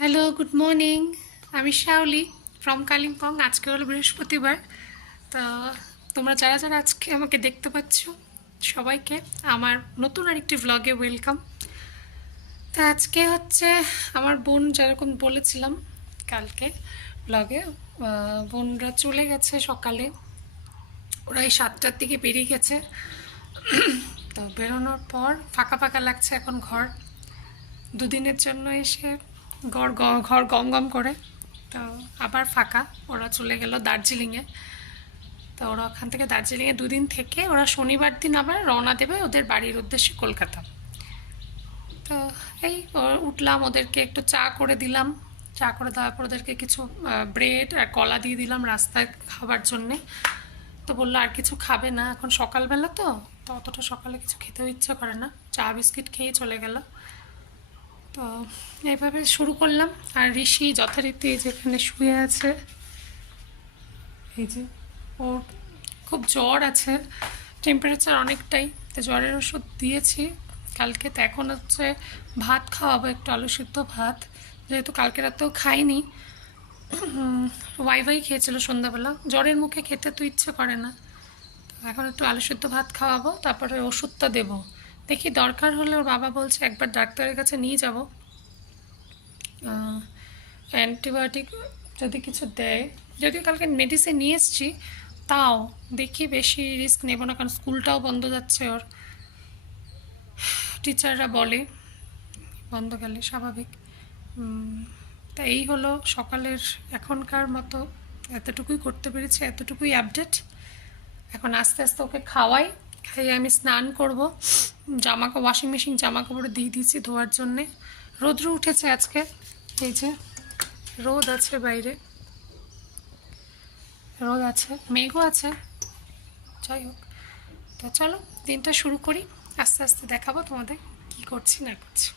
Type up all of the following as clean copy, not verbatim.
Hello, good morning. আমি Shaoli from Kalimpong. আজকে হলো বৃহস্পতিবার। তো তোমরা যারা যারা আজকে আমাকে দেখতে পাচ্ছ সবাইকে আমার নতুন আরেকটি ভ্লগে ওয়েলকাম। তা আজকে হচ্ছে আমার বোন যেরকম বলেছিলাম কালকে ব্লগে, বোনরা চলে গেছে সকালে। ওরা এই 7টার দিকে বেরিয়ে গেছে। তো বেরোনোর পর ফাঁকা ফাঁকা লাগছে এখন ঘর। দুদিনের জন্য এসে ঘর গম গম করে। তো আবার ফাঁকা। ওরা চলে গেল দার্জিলিংয়ে। তো ওরা ওখান থেকে দার্জিলিংয়ে দুদিন থেকে ওরা শনিবার দিন আবার রওনা দেবে ওদের বাড়ির উদ্দেশ্যে কলকাতা। তো এই উঠলাম, ওদেরকে একটু চা করে দিলাম। চা করে দেওয়ার পর ওদেরকে কিছু ব্রেড আর কলা দিয়ে দিলাম রাস্তায় খাবার জন্যে। তো বললো আর কিছু খাবে না, এখন সকালবেলা তো তো অতটা সকালে কিছু খেতেও ইচ্ছা করে না, চা বিস্কিট খেয়েই চলে গেল। তো এইভাবে শুরু করলাম। আর ঋষি যথারীতি যেখানে শুয়ে আছে, এই যে ওর খুব জ্বর আছে, টেম্পারেচার অনেকটাই। তো জ্বরের ওষুধ দিয়েছি কালকে। তো এখন হচ্ছে ভাত খাওয়াবো, একটু আলু সিদ্ধ ভাত, যেহেতু কালকে রাতেও খাইনি। ওয়াই খেয়েছিল সন্ধ্যাবেলা, জ্বরের মুখে খেতে তো ইচ্ছে করে না। এখন একটু আলু সিদ্ধ ভাত খাওয়াবো, তারপরে ওষুধটা দেবো। দেখি দরকার হলে ওর বাবা বলছে একবার ডাক্তারের কাছে নিয়ে যাব, অ্যান্টিবায়োটিক যদি কিছু দেয়। যদিও কালকে মেডিসিন নিয়ে এসেছি, তাও দেখি বেশি রিস্ক নেব না, কারণ স্কুলটাও বন্ধ যাচ্ছে ওর। টিচাররা বলে বন্ধ গেলে স্বাভাবিক। তা এই হলো সকালের এখনকার মতো, এতটুকুই করতে পেরেছি, এতটুকুই আপডেট। এখন আস্তে আস্তে ওকে খাওয়াই, খাইয়ে আমি স্নান করব। ওয়াশিং মেশিন জামা কাপড় দিয়ে দিয়েছি ধোয়ার জন্যে। রৌদ্র উঠেছে আজকে, এই যে রোদ আছে বাইরে, রোদ আছে, মেঘও আছে। যাই হোক, তো চলো দিনটা শুরু করি। আস্তে আস্তে দেখাবো তোমাদের কি করছি না করছি।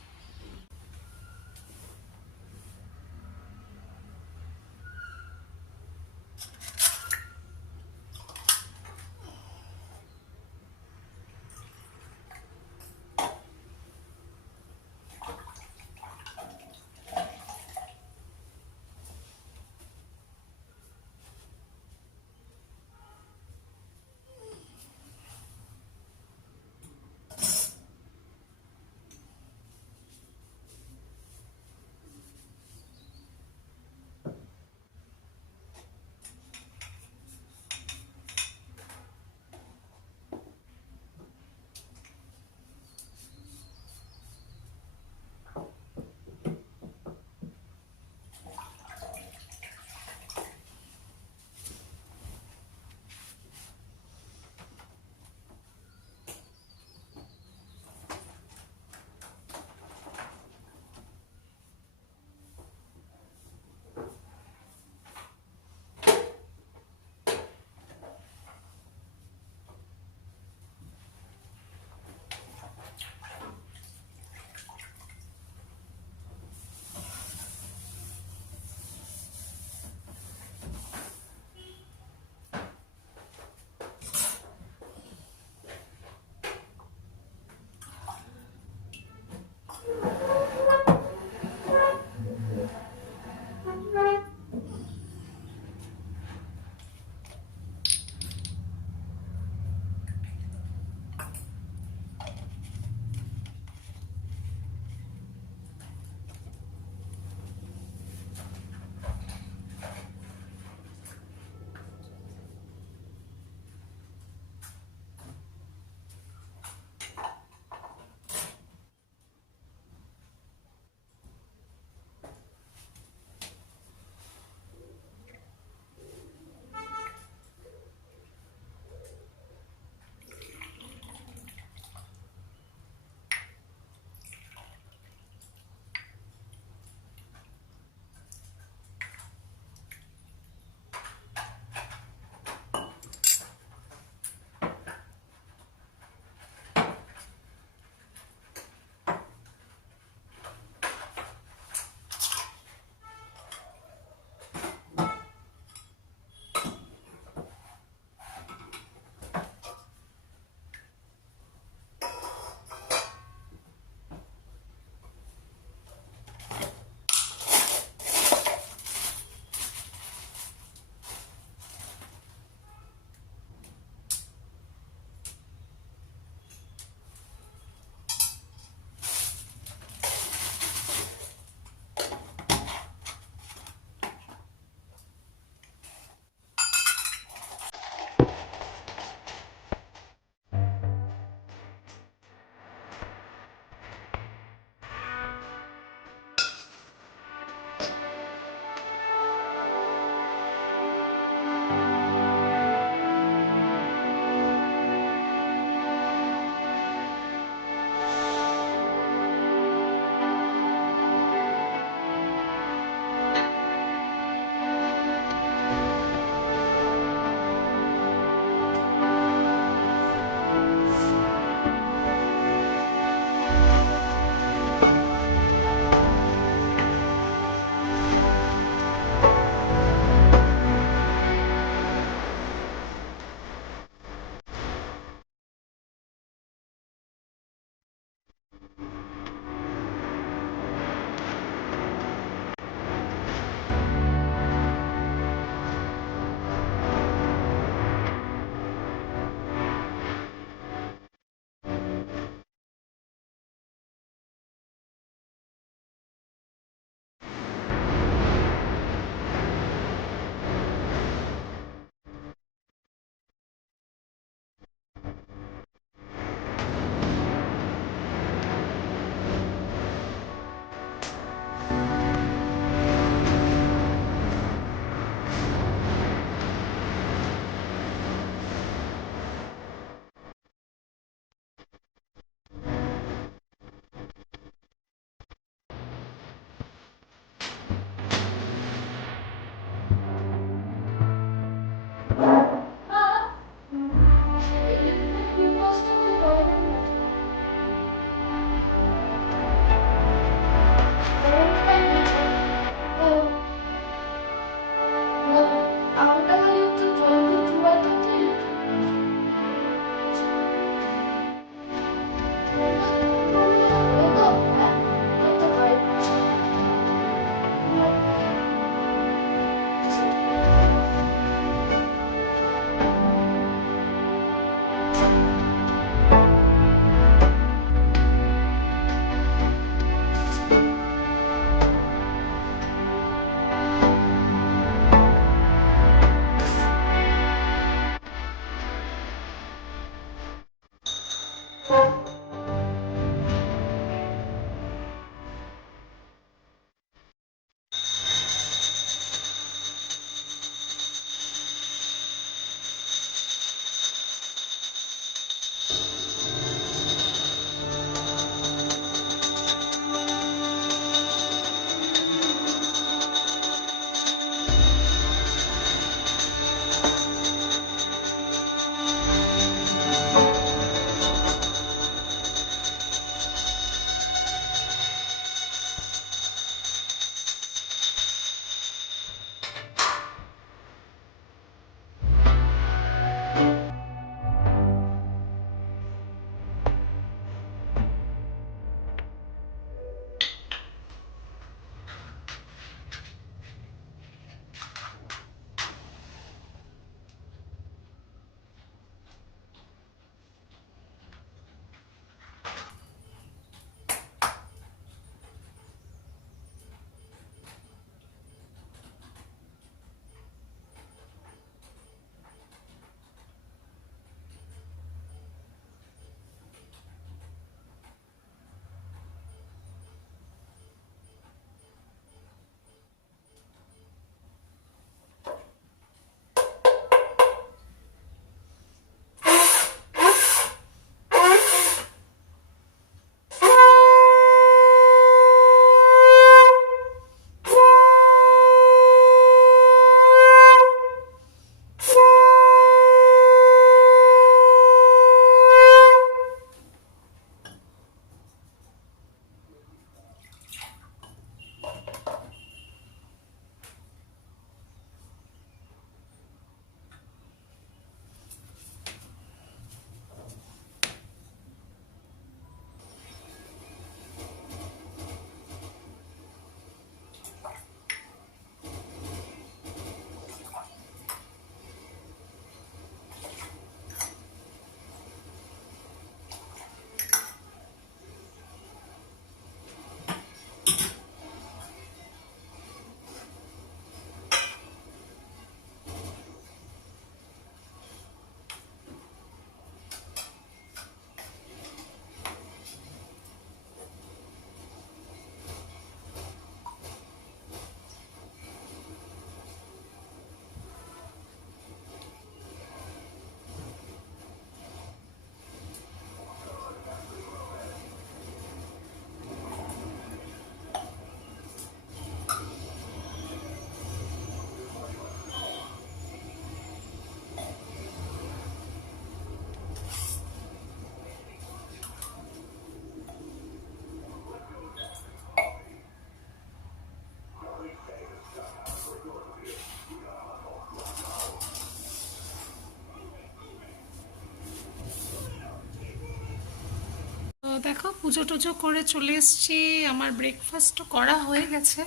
পুজো টুজো করে চলে এসেছি। আমার ব্রেকফাস্টও করা হয়ে গেছে,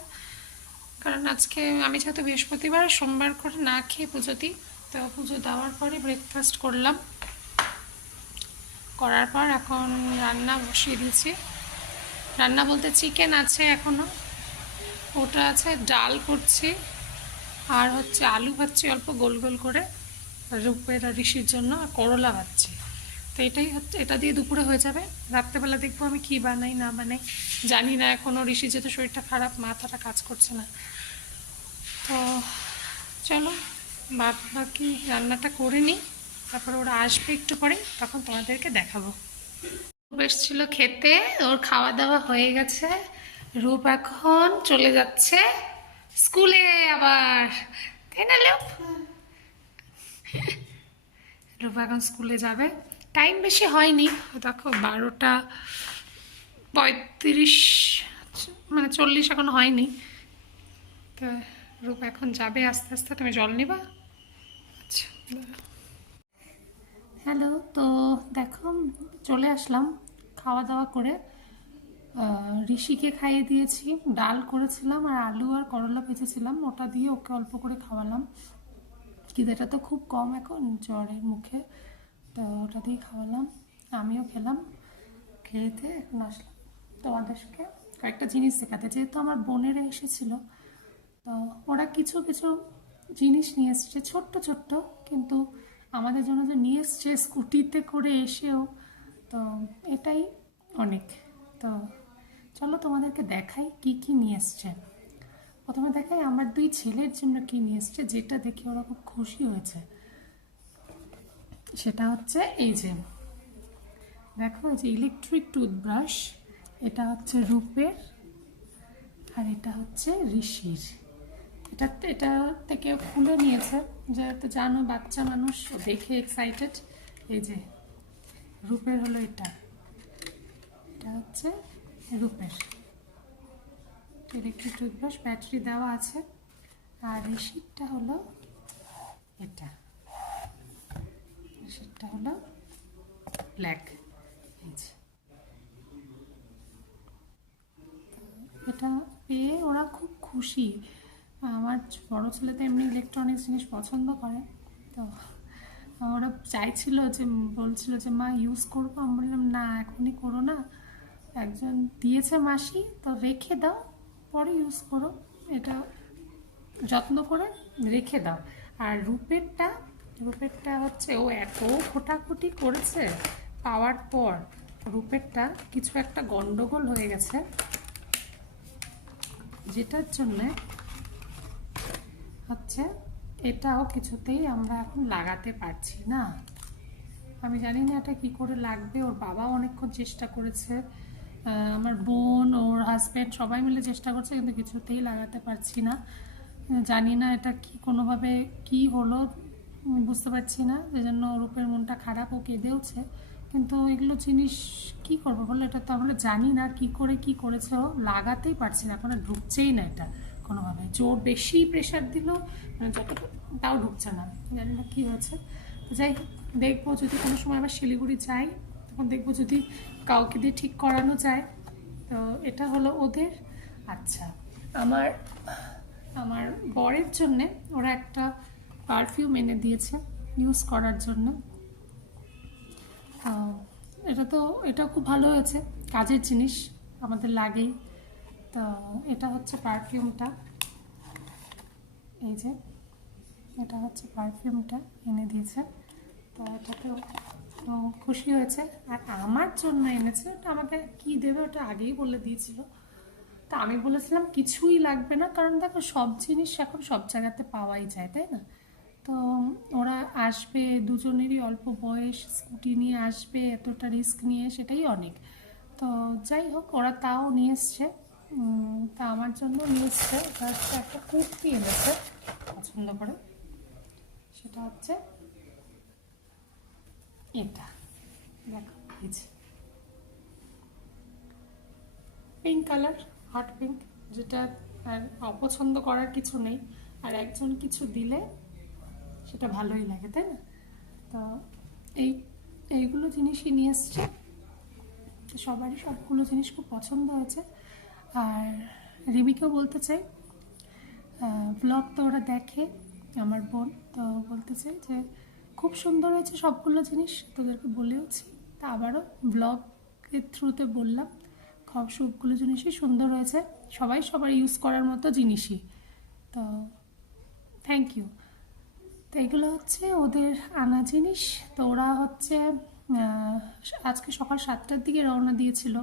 কারণ আজকে আমি যেহেতু বৃহস্পতিবার সোমবার করে না খেয়ে পুজো দিই, তো পুজো দেওয়ার পরে ব্রেকফাস্ট করলাম। করার পর এখন রান্না বসিয়ে দিয়েছি। রান্না বলতে চিকেন আছে এখনও, ওটা আছে, ডাল করছি, আর হচ্ছে আলু ভাজছি অল্প গোল গোল করে রূপের আর ঋষির জন্য, আর করলা ভাজছি। তো এটাই হচ্ছে, এটা দিয়ে দুপুরে হয়ে যাবে। রাত্রেবেলা দেখবো আমি কি বানাই না বানাই, জানি না এখনও। ঋষির যেহেতু শরীরটা খারাপ, মাথাটা কাজ করছে না। তো চলো বাদ বাকি রান্নাটা করে নিই, তারপরে ওরা আসবে একটু পরে, তখন তোমাদেরকে দেখাবো। রূপ এসেছিল খেতে, ওর খাওয়া দাওয়া হয়ে গেছে। রূপ এখন চলে যাচ্ছে স্কুলে আবার, তাই না লোক? রূপ এখন স্কুলে যাবে। টাইম বেশি হয়নি, দেখো 12:35, মানে 40 এখন হয়নি। তো রূপ এখন যাবে আস্তে আস্তে। তুমি জল নিবা? আচ্ছা, হ্যালো। তো দেখো চলে আসলাম খাওয়া দাওয়া করে। ঋষিকে খাইয়ে দিয়েছি, ডাল করেছিলাম আর আলু আর করলা ভেজেছিলাম, ওটা দিয়ে ওকে অল্প করে খাওয়ালাম। কিন্তু এটা তো খুব কম এখন জ্বরের মুখে, তো ওটা দিয়ে খাওয়ালাম। আমিও খেলাম, খেয়েতে এখন আসলাম তোমাদেরকে কয়েকটা জিনিস দেখাতে। যেহেতু আমার বোনেরা এসেছিল, তো ওরা কিছু কিছু জিনিস নিয়ে এসছে, ছোট্ট ছোট্ট, কিন্তু আমাদের জন্য যে নিয়ে এসছে স্কুটিতে করে এসেও, তো এটাই অনেক। তো চলো তোমাদেরকে দেখাই কি কি নিয়ে এসছে। প্রথমে দেখাই আমার 2 ছেলের জন্য কি নিয়ে এসছে, যেটা দেখে ওরা খুব খুশি হয়েছে। সেটা হচ্ছে এই যে দেখো, এই যে ইলেকট্রিক টুথব্রাশ, এটা হচ্ছে রূপের, আর এটা হচ্ছে ঋষির। এটা থেকে খুলে নিয়েছে, যেহেতু জানো বাচ্চা মানুষ, দেখে এক্সাইটেড। এই যে রূপের হলো এটা, এটা হচ্ছে রূপের ইলেকট্রিক টুথব্রাশ, ব্যাটারি দেওয়া আছে। আর ঋষিরটা হলো এটা, ঋষিরটা হলো ব্ল্যাক। এটা পেয়ে ওরা খুব খুশি। আমার বড় ছেলে তো এমনি ইলেকট্রনিক্স জিনিস পছন্দ করে, তো ওরা চাইছিল যে, বলছিল যে মা ইউজ করবো। আমি বললাম না, এখনই করো না, একজন দিয়েছে মাসি, তো রেখে দাও, পরে ইউজ করো, এটা যত্ন করে রেখে দাও। আর রূপেরটা হচ্ছে, ও এত খোটাখুটি করেছে পাওয়ার পর, রূপেরটা কিছু একটা গন্ডগোল হয়ে গেছে, যেটার জন্যে হচ্ছে এটাও কিছুতেই আমরা এখন লাগাতে পারছি না। আমি জানি না এটা কি করে লাগবে। ওর বাবা অনেকক্ষণ চেষ্টা করেছে, আমার বোন, ওর হাজব্যান্ড সবাই মিলে চেষ্টা করছে, কিন্তু কিছুতেই লাগাতে পারছি না। জানি না এটা কি, কোনোভাবে কি হলো বুঝতে পারছি না, যে জন্য রূপের মনটা খারাপ, ও কেঁদেওছে। কিন্তু এগুলো জিনিস কি করবো বলো, এটা তো আমরা জানি না কি করে কি করেছে। ও লাগাতেই পারছি না, এখন ঢুকছেই না এটা কোনোভাবে। জোর বেশি প্রেশার দিল, মানে যতটা, তাও ঢুকছে না, জানি না কী হয়েছে। যাই হোক, দেখবো যদি কোনো সময় আবার শিলিগুড়ি যাই, তখন দেখবো যদি কাউকে দিয়ে ঠিক করানো যায়। তো এটা হলো ওদের। আচ্ছা, আমার আমার বরের জন্যে ওরা একটা পারফিউম এনে দিয়েছে ইউজ করার জন্য। এটা খুব ভালো হয়েছে, কাজের জিনিস আমাদের লাগেই। তো এটা হচ্ছে পারফিউমটা, এই যে এটা হচ্ছে পারফিউমটা এনে দিয়েছে। তো এটাতেও খুশি হয়েছে। আর আমার জন্য এনেছে, ওটা আমাকে কি দেবে ওটা আগেই বলে দিয়েছিল। তা আমি বলেছিলাম কিছুই লাগবে না, কারণ দেখো সব জিনিস এখন সব জায়গাতে পাওয়াই যায়, তাই না? তো ওরা আসবে, দুজনেরই অল্প বয়স, স্কুটি নিয়ে আসবে, এতটা রিস্ক নিয়ে, সেটাই অনেক। তো যাই হোক, ওরা তাও নিয়ে এসছে। তা আমার জন্য নিয়ে এসছে, এটা হচ্ছে একটা কুর্তি এনেছে পছন্দ করে, সেটা হচ্ছে এটা, দেখো এই যে পিঙ্ক কালার, হট পিঙ্ক, যেটা আর অপছন্দ করার কিছু নেই। আর একজন কিছু দিলে সেটা ভালোই লাগে, তাই না? তো এইগুলো জিনিসই নিয়ে এসছে। তো সবারই সবগুলো জিনিস খুব পছন্দ হয়েছে। আর রিমিকেও বলতে চাই, ব্লগ তো ওরা দেখে, আমার বোন, তো বলতে চাই যে খুব সুন্দর হয়েছে সবগুলো জিনিস, তোদেরকে বলেওছি, তা আবারও ব্লগের থ্রুতে বললাম, সবগুলো জিনিসই সুন্দর হয়েছে, সবাই সবার ইউজ করার মতো জিনিসই। তো থ্যাংক ইউ। তো এগুলো হচ্ছে ওদের আনা জিনিস। তো ওরা হচ্ছে আজকে সকাল 7টার দিকে রওনা দিয়েছিল।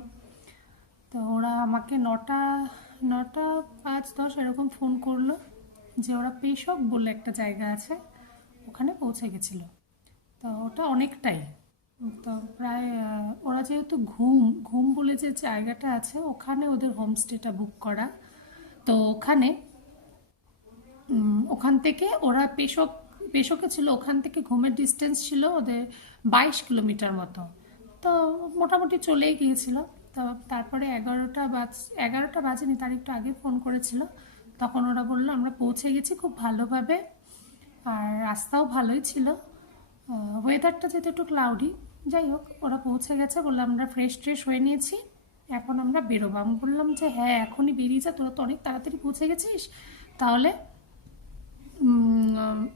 তো ওরা আমাকে 9:05-10 এরকম ফোন করলো যে ওরা পেশক বলে একটা জায়গা আছে, ওখানে পৌঁছে গেছিলো। তো ওটা অনেকটাই, তো প্রায় ওরা যেহেতু ঘুম ঘুম বলে যে জায়গাটা আছে, ওখানে ওদের হোমস্টেটা বুক করা। তো ওখান থেকে ওরা পেশকে ছিল, ওখান থেকে ঘুমের ডিস্টেন্স ছিল ওদের 22 কিলোমিটার মতো। তো মোটামুটি চলেই গিয়েছিল। তো তারপরে 11টা বাজেনি, তার একটু আগে ফোন করেছিল, তখন ওরা বললো আমরা পৌঁছে গেছি খুব ভালোভাবে, আর রাস্তাও ভালোই ছিল, ওয়েদারটা যেহেতু একটু ক্লাউডি। যাই হোক, ওরা পৌঁছে গেছে, বললাম আমরা ফ্রেশ হয়ে নিয়েছি, এখন আমরা বেরোবো। আমি বললাম যে হ্যাঁ এখনই বেরিয়ে যা, তোরা তো অনেক তাড়াতাড়ি পৌঁছে গেছিস, তাহলে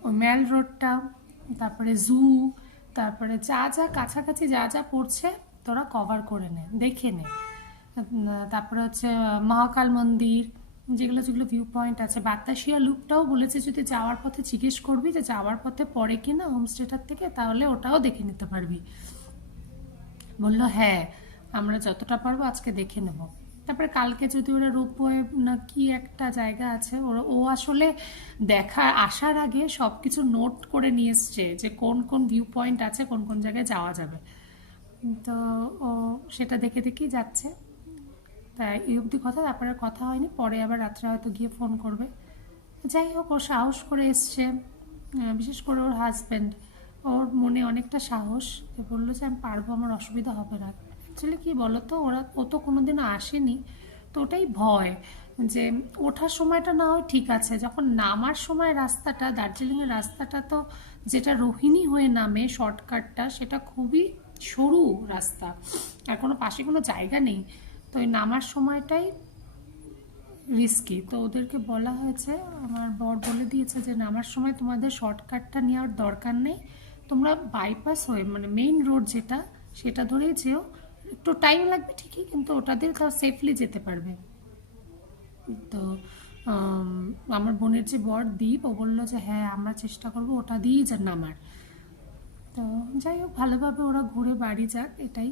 ওই ম্যাল রোডটা, তারপরে জু, তারপরে যা যা কাছাকাছি যা যা পড়ছে তোরা কভার করে নে, দেখে নে। তারপরে হচ্ছে মহাকাল মন্দির, যেগুলো যেগুলো ভিউ পয়েন্ট আছে, বাতাসিয়া লুপটাও বলেছে যদি যাওয়ার পথে জিজ্ঞেস করবি যে যাওয়ার পথে পড়ে কি না হোমস্টেটার থেকে, তাহলে ওটাও দেখে নিতে পারবি। বললো হ্যাঁ আমরা যতটা পারবো আজকে দেখে নেব। তারপরে কালকে যদি ওরা রোপওয়ে না কি একটা জায়গা আছে, ও আসলে আসার আগে সব কিছু নোট করে নিয়ে এসছে যে কোন কোন ভিউ পয়েন্ট আছে, কোন কোন জায়গায় যাওয়া যাবে। তো ও সেটা দেখে দেখেই যাচ্ছে। তাই এই অবধি কথা, তারপরে কথা হয়নি, পরে আবার রাত্রে হয়তো গিয়ে ফোন করবে। যাই হোক, ও সাহস করে এসছে, বিশেষ করে ওর হাজব্যান্ড, ওর মনে অনেকটা সাহস, যে বললো যে আমি পারবো, আমার অসুবিধা হবে না। অ্যাকচুয়ালি কী বলো তো, ও তো কোনোদিনও আসেনি, তো ওটাই ভয় যে ওঠার সময়টা না হয় ঠিক আছে, যখন নামার সময় রাস্তাটা, দার্জিলিংয়ের রাস্তাটা তো যেটা রোহিণী হয়ে নামে শর্টকাটটা, সেটা খুবই সরু রাস্তা, আর কোনো পাশে কোনো জায়গা নেই। তো ওই নামার সময়টাই রিস্কি। তো ওদেরকে বলা হয়েছে, আমার বর বলে দিয়েছে যে নামার সময় তোমাদের শর্টকাটটা নেওয়ার দরকার নেই, তোমরা বাইপাস হয়ে মানে মেইন রোড যেটা, সেটা ধরেই যেও, একটু টাইম লাগবে ঠিকই, কিন্তু ওটা দিয়ে তাও সেফলি যেতে পারবে। তো আমার বোনের যে বর দ্বীপ, ও বললো যে হ্যাঁ আমরা চেষ্টা করবো ওটা দিয়েই নামার। তো যাই হোক, ভালোভাবে ওরা ঘুরে বাড়ি যাক, এটাই।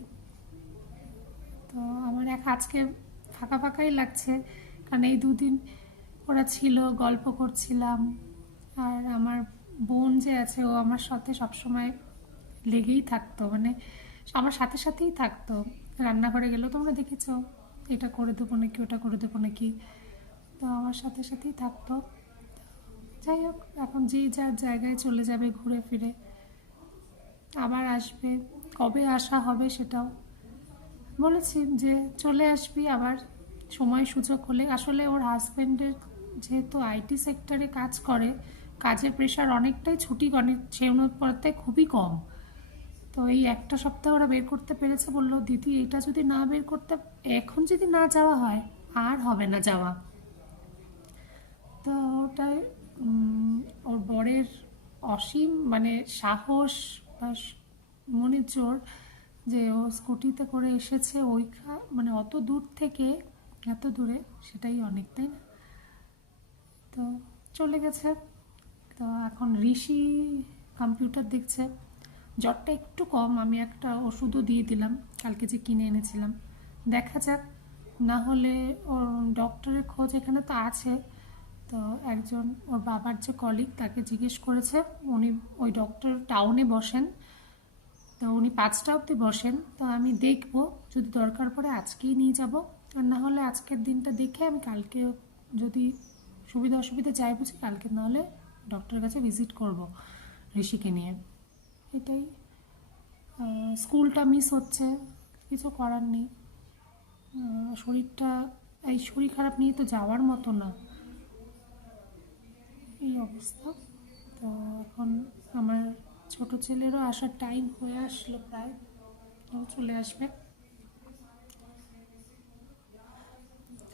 তো আমার আজকে ফাঁকা ফাঁকাই লাগছে, কারণ এই দুদিন ওরা ছিল, গল্প করছিলাম, আর আমার বোন যে আছে ও আমার সাথে সবসময় লেগেই থাকতো, মানে আমার সাথে সাথেই থাকতো। রান্নাঘরে গেলেও তোমরা দেখেছ, এটা করে দেবো নাকি ওটা করে দেবো নাকি, তো আমার সাথে সাথেই থাকতো। যাই হোক, এখন যে যার জায়গায় চলে যাবে ঘুরে ফিরে, আবার আসবে, কবে আসা হবে সেটাও বলেছি যে চলে আসবি আবার সময় সুযোগ হলে। আসলে ওর হাজব্যান্ডের যেহেতু আইটি সেক্টরে কাজ করে, কাজের প্রেশার অনেকটাই, ছুটি অনেক সে অনুপাতে খুবই কম। তো এই একটা সপ্তাহ ওরা বের করতে পেরেছে, বললো দিদি এটা যদি না বের করতে, এখন যদি না যাওয়া হয় আর হবে না যাওয়া। তো ওটাই ওর বরের অসীম মানে সাহস বা মনের জোর, যে ও স্কুটিতে করে এসেছে মানে অত দূর থেকে, এত দূরে, সেটাই অনেক, তাই না? তো চলে গেছে। তো এখন ঋষি কম্পিউটার দেখছে, জ্বরটা একটু কম, আমি একটা ওষুধও দিয়ে দিলাম কালকে যে কিনে এনেছিলাম, দেখা যাক। না হলে ওর ডক্টরের খোঁজ এখানে তো আছে, তো একজন ওর বাবার যে কলিগ তাকে জিজ্ঞেস করেছে, উনি ওই ডক্টর টাউনে বসেন, তো উনি 5টা অবধি বসেন। তো আমি দেখব, যদি দরকার পড়ে আজকেই নিয়ে যাব, আর না হলে আজকের দিনটা দেখে আমি কালকে যদি সুবিধা অসুবিধা যাই বুঝি, কালকে নাহলে ডক্টরের কাছে ভিজিট করব ঋষিকে নিয়ে। এটাই, স্কুলটা মিস হচ্ছে, কিছু করার নেই। শরীরটা, এই শরীর খারাপ নিয়ে তো যাওয়ার মতো না, এই অবস্থা। তো এখন আমার ছোট ছেলেরও আসার টাইম হয়ে আসলো প্রায়, ও চলে আসবে।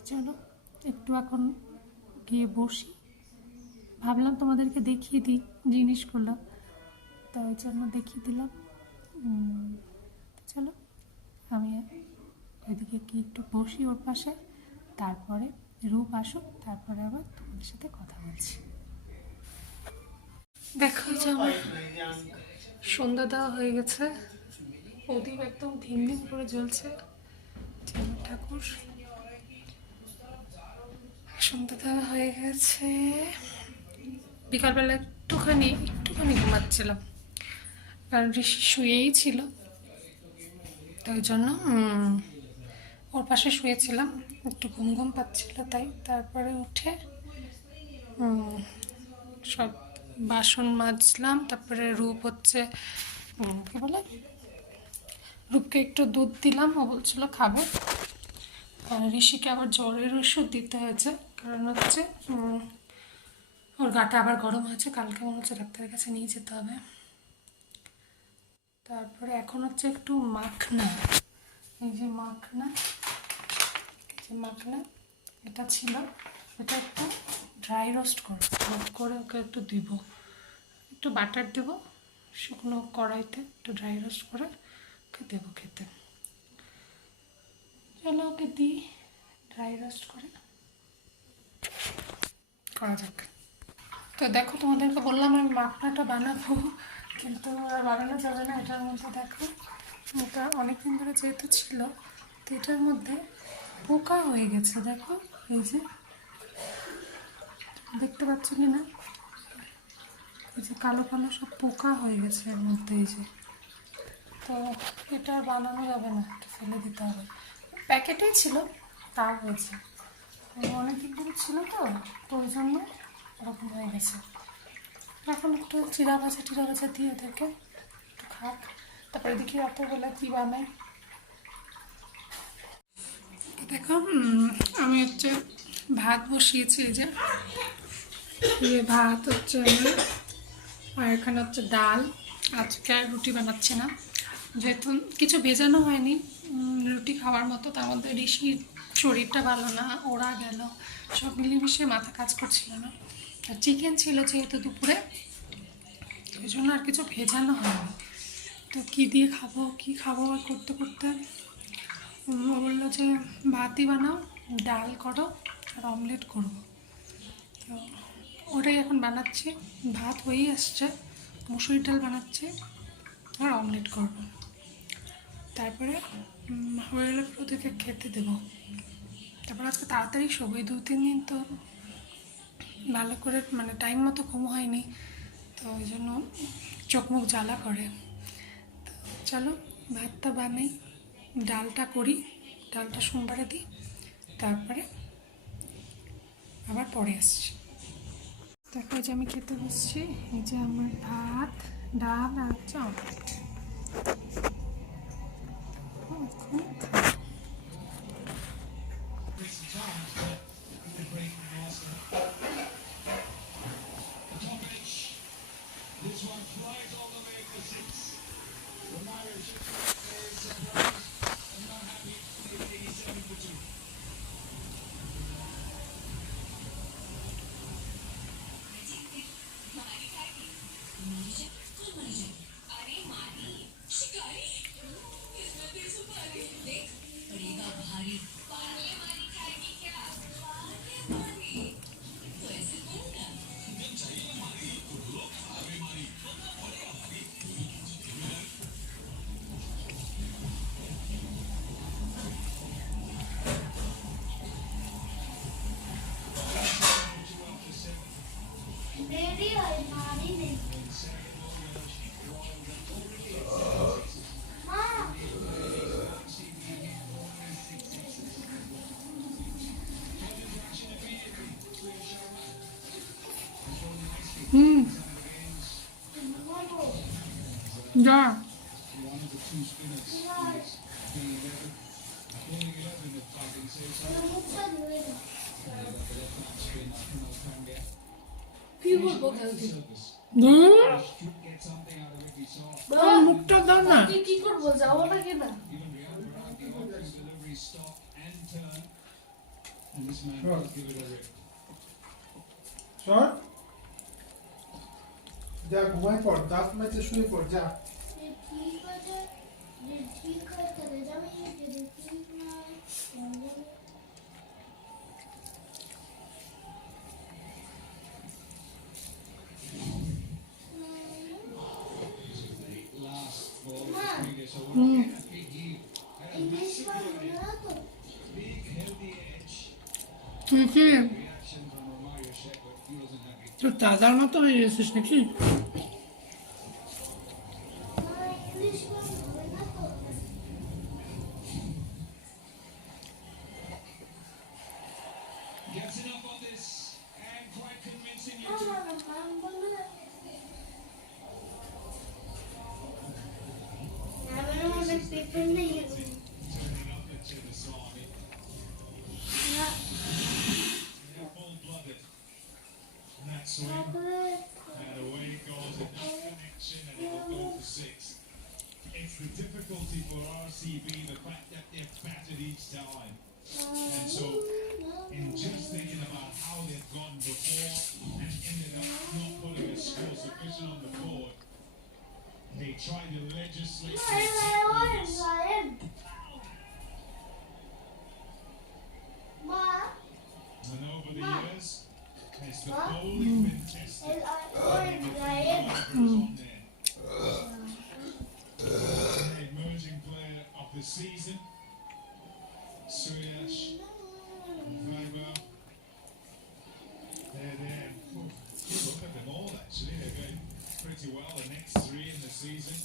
চলো একটু এখন গিয়ে বসি, ভাবলাম তোমাদেরকে দেখিয়ে দিই জিনিসগুলো, তো ওই জন্য দেখিয়ে দিলাম। চলো আমি ওইদিকে কি একটু বসি ওর পাশে, তারপরে রূপ আসুক, তারপরে আবার তোমাদের সাথে কথা বলছি। দেখো যে আমার সন্ধ্যা দেওয়া হয়ে গেছে, প্রদীপ একদম ধিম ধিম করে জ্বলছে। ঠাকুর সন্ধ্যা দেওয়া হয়ে গেছে। বিকালবেলা একটুখানি ঘুমাচ্ছিলাম, কারণ ঋষি শুয়েই ছিল, তো ওই জন্য ওর পাশে শুয়েছিলাম, একটু ঘুম ঘুম পাচ্ছিল, তাই তারপরে উঠে সব বাসন মাজলাম। তারপরে রূপ হচ্ছে কী বলে, রূপকে একটু দুধ দিলাম, ও বলছিল খাবে। ঋষিকে আবার জ্বরের ওষুধ দিতে হয়েছে, কারণ হচ্ছে ওর গাটা আবার গরম হয়েছে, কালকে মনে হচ্ছে ডাক্তারের কাছে নিয়ে যেতে হবে। তারপরে এখন হচ্ছে একটু মাখনা, এই যে মাখনা, এটা ছিল, এটা একটু ড্রাই রোস্ট করে ওকে একটু দিব, একটু বাটার দেবো শুকনো কড়াইতে, একটু ড্রাই রোস্ট করে ওকে দেবো খেতে। চলো ওকে দিই, ড্রাই রোস্ট করে করা যাক। তো দেখো তোমাদেরকে বললাম আমি মাখনাটা বানাবো, কিন্তু আর বানানো যাবে না। এটার মধ্যে দেখো, এটা অনেকদিন ধরে যেহেতু ছিল, তো এটার মধ্যে পোকা হয়ে গেছে। দেখো এই যে দেখতে পাচ্ছ কি না, এই যে কালো কালো সব পোকা হয়ে গেছে এর মধ্যে, এই যে। তো এটা আর বানানো যাবে না, এটা ফেলে দিতে হবে। প্যাকেটেই ছিল, তাও হয়েছে, অনেকদিন ধরে ছিল, তো ওই জন্য এরকম হয়ে গেছে। এখন একটু চিরা ভাজা দিয়ে ওদেরকে একটু খাক, তারপরে দেখি রাতেরবেলা কী বানাই। দেখো আমি হচ্ছে ভাত বসিয়েছি, এই যে ভাত হচ্ছে আমি, আর এখানে হচ্ছে ডাল। আজকে আর রুটি বানাচ্ছি না, যেহেতু কিছু ভেজানো হয়নি রুটি খাওয়ার মতো। তার মধ্যে ঋষির শরীরটা ভালো না, ওরা গেল, সব মিলেমিশে মাথা কাজ করছিল না। আর চিকেন ছিল যেহেতু দুপুরে, ওই জন্য আর কিছু ভেজানো হয়নি। তো কী দিয়ে খাবো আর করতে করতে ও বললো যে ভাতই বানাও, ডাল করো আর অমলেট করবো। তো ওটাই এখন বানাচ্ছি, ভাত হয়েই আসছে, মুসুরির ডাল বানাচ্ছি আর অমলেট করব। তারপরে হয়ে গেলে ওদেরকে খেতে দেবো। তারপর আজকে তাড়াতাড়ি শোবো, 2-3 দিন তো ভালো করে মানে টাইম মতো ঘুম হয়নি, তো ওই জন্য চোখ মুখ জ্বালা করে। তো চলো ভাতটা বানাই, ডালটা করি, ডালটা সোমবারে দিই, তারপরে আবার পরে আসছি। তারপরে যে আমি খেতে বসছি, এই যে আমার ভাত, ডাল আর হচ্ছে অমলেট। যা মুখটা দাও না, কি করবো, যাবো নাকি না? Sure. Sure. যা ঘুমাই পড়, দাঁত মেজে শুয়ে পড়, যা। ঠিক আছে, ঠিক আছে, যাবি যদি ঠিক নয় ইংলিশ পারবে না তো। তুই কি তোর দাদার মতো হয়ে গেছিস নাকি? ইংলিশ পারবে না তো। Gets enough on this and quite convincing you. আমার অনেক পেপার নেই। Turning up into the side. They're full-blooded. And that swing. And away it goes in that connection and it'll go for 6. It's the difficulty for RCB, the fact that they've battered each time. And so, in just thinking about how they've gone before and ended up not putting a score sufficient on the board, they try to legislate their victories. And over the years, as the bowling been tested, on there. The emerging player of the season, Suyash, Weber. They're there. Good look at them all actually. They're going pretty well the next 3 in the season.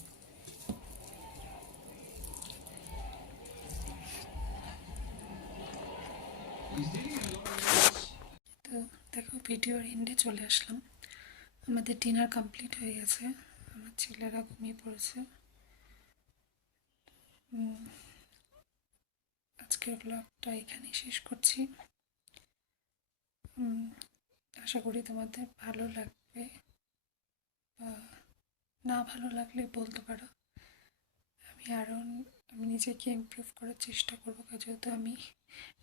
He's dealing a lot of runs. তো দেখো ভিডিওর এন্ডে চলে আসলাম। আমাদের dinner complete হয়ে গেছে, আমার ছেলেরা ঘুমিয়ে পড়েছে। আজকের ব্লগটা এখানেই শেষ করছি। আশা করি তোমাদের ভালো লাগবে, বা না ভালো লাগলে বলতে পারো। আমি নিজেকে ইমপ্রুভ করার চেষ্টা করবো, যেহেতু আমি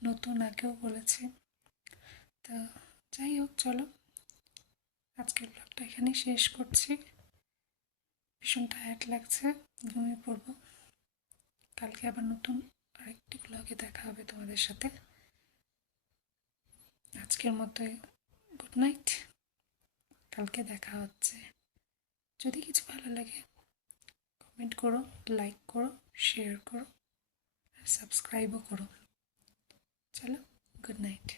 নতুন, আগেও বলেছি। তা যাই হোক, চলো আজকের ব্লগটা এখানেই শেষ করছি। ভীষণ টায়ার্ড লাগছে, ঘুমিয়ে পড়বো। কালকে আবার নতুন আরেকটি ব্লগে দেখা হবে তোমাদের সাথে। আজকের মতো গুড নাইট, কালকে দেখা হচ্ছে। যদি কিছু ভালো লাগে কমেন্ট করো, লাইক করো, শেয়ার করো আর সাবস্ক্রাইবও করো। চলো, গুড নাইট।